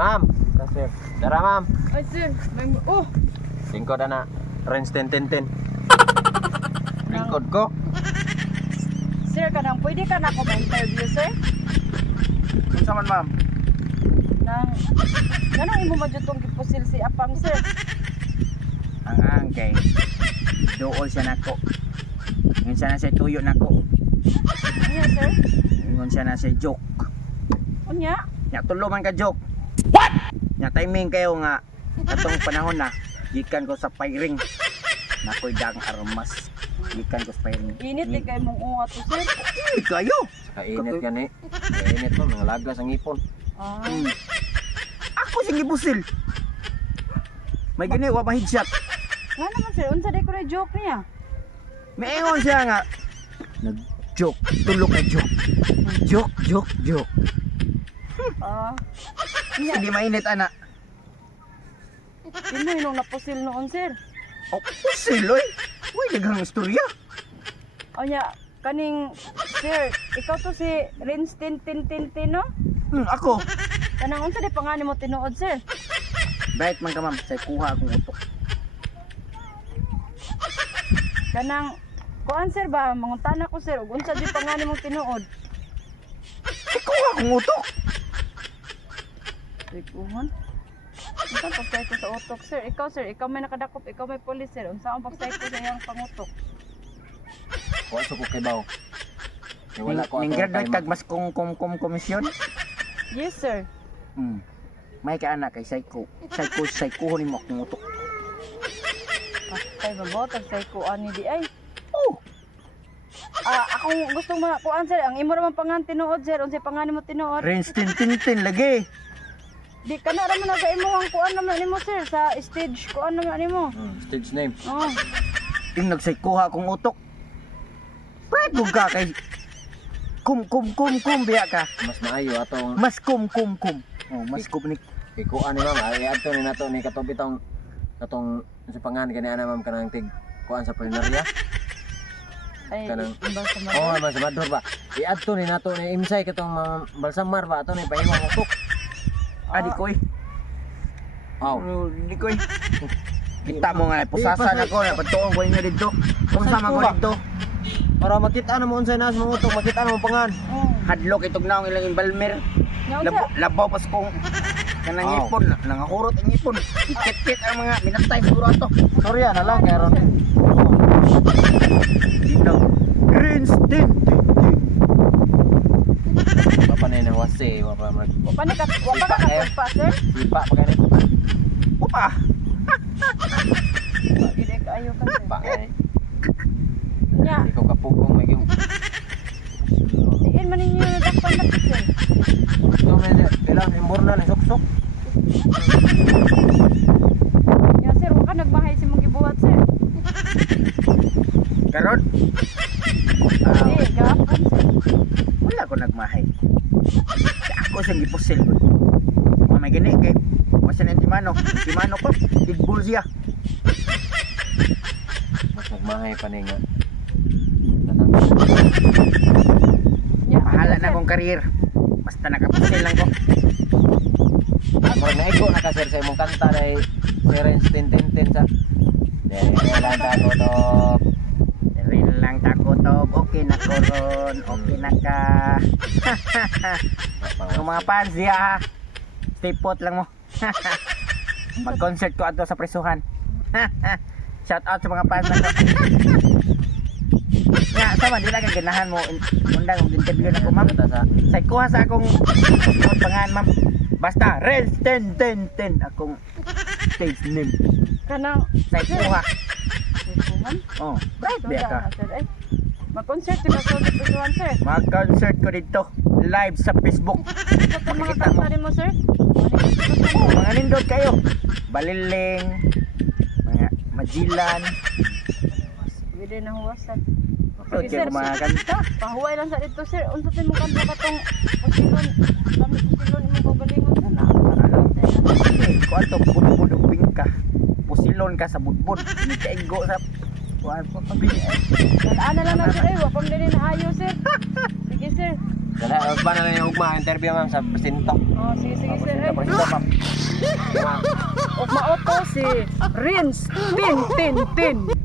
Ma'am, sir. Dara ma'am. Ay, sir. Oh! Lingkod na. Range 10-10-10. Lingkod ko. Sir, pwede ka na ako ma-interview, sir? Unsa man ma'am? Ganang imo madjutong gipusil si Apam, sir? Ang angkay. Dool siya nako. Ingon siya na siya tuyo nako. Unya, sir? Ingon siya na siya joke. Unya? Nya tulo man ka joke. What? Nya timing kayo nga katong panahon na gikan ko sa firing. Nakoy dang armas. Gikan ko sa firing. Init di kay mong unga to, sir. Init kayo. Kainit gani. Kainit mo, mga lagas ang ipon. Ah. Ako sing gibusil. May gani wa pa headshot. Nga naman, sir. Unsa day ko na joke niya? Maingon siya nga nag-joke, tulo ka joke. Joke. Ah. Unya, Sige mainit ana. di mo inong napusil noon, sir. Oh, pusiloy. Uy, daghang istorya. Unya, kaning, sir, ikaw to si Rins Tintin, no? Ako. Kanang unsa day pangani mo tinuod, sir? Bright man ka ma'am, say kuha akong utok. Kanang kuan, sir ba? Mangutana ko, sir. Ug unsa day pangani mo tinuod? Say kuha akong utok. Rikuhon. Unsa pagsay ko sa utok, sir? Ikaw, sir, ikaw may nakadakop, ikaw may pulis, sir. Unsa ang pagsay ko sa iyang pangutok? Kuha sa ko kay baw. Kay wala ko Ning ato graduate time. kag mas komisyon. Yes, sir. May ka anak kay psycho nimo akong utok. Kay babotag say ko ani di ay. Oh, Akong gustong kuan, sir. Ang imo ra man pangan tinuod, sir. Unsay pangani mo tinuod? Rins tin lagi. Di kana ra man na sa imo ang kuan naman nimo, sir, sa stage kuan naman nimo. Stage name. Oh. Ting nagsaykuha akong utok. Brad mo ka kay kum biya ka. Mas maayo atong Mas kum. Oh, mas kum ni kay kuan ni ma'am. Ay adto ni nato ni katubi tong katong sa pangan kani ana ma'am kanang tig kuan sa plenarya. Ay, Kanang- imbang sa mga. Oh, mas mador ba. Iadto ni nato ni imsay katong mga balsamar ba ato ni pahiwang utok. adi ko eh. Aw. Di ko eh. Kita mo nga pusasan ako na patuong ko inyo dito. Kung sama ko dito. Para makita na mo unsay nas mga utok, makita na mo pangan. Oh. Hadlok itog na ilang imbalmer. Nya unsa? Labaw pas kong kanang Oh. ipon, nangakurot ang ipon. Kit ang mga minatay siguro ato. Storya na lang kay ron. Dito. Rins din. Papanay na wase, wa pa mag Wa pa ka sir? sipa pa kani. Opa. Gide kaayo ka, sir. Pa kani. Nya, Ikaw kapugong may gyud. diin man ninyo nadakpan na, sir. Ito may kailangan imborna ni sok-sok. Nya, sir, wa ka nagmahay si mong gibuhat, sir. Karon. Di, gahapon, sir. Wala ko nagmahay. Ako siyang gipusil ko. May gani kay wasa na timano. Timano ko, big bull siya. Mas nagmahay pa ni nga. Nya, Bahala sir. na akong career. Basta nakapusil lang ko. Murag naigo na ka sir sa imong kanta dai Serens 10-10-10 sa. Dere lang ta ko to. Rin lang takotob. Okay na ko ron. Okay na ka. Yung mga fans diya ha. Stay put lang mo. Mag-concert ko ato sa presuhan. Shout out sa mga fans na ko. Nga, sama, di lang ganahan mo. Undang, interview na ko, ma'am. Say, kuha sa akong pangalan, ma'am. Basta, Rels 10-10-10. Akong stage name. Kanang, Say, kuha. Rikuhan? Oh, bright biya ka. Sir, ay. Mag-concert di ba sa Pisuan, sir? Mag-concert ko dito. Live sa Facebook. Sa mga Makikita mo. kanta mo, sir? Oh, mga nindot kayo. Baliling. Mga Majilan. Pwede na huwasan. So, Sige, sir. mga kanta. Pahuway lang sa dito, sir. Unsa tin mo kanta ka tong pusilon. Kami pusilon imong kagalingon, sir. Okay, kung ato, budbud o bingka. Pusilon ka sa budbud. Hindi ka igo sa... Kuhaan po pabili. Dalaan na lang na, sir. Ay, wapang din na ayo, sir. Sige, sir. Dala ba na lang yung ugma interview ma'am sa presinto. Oh, sige, sir. Ay. Presinto ma'am. si Rins Tin Tin Tin.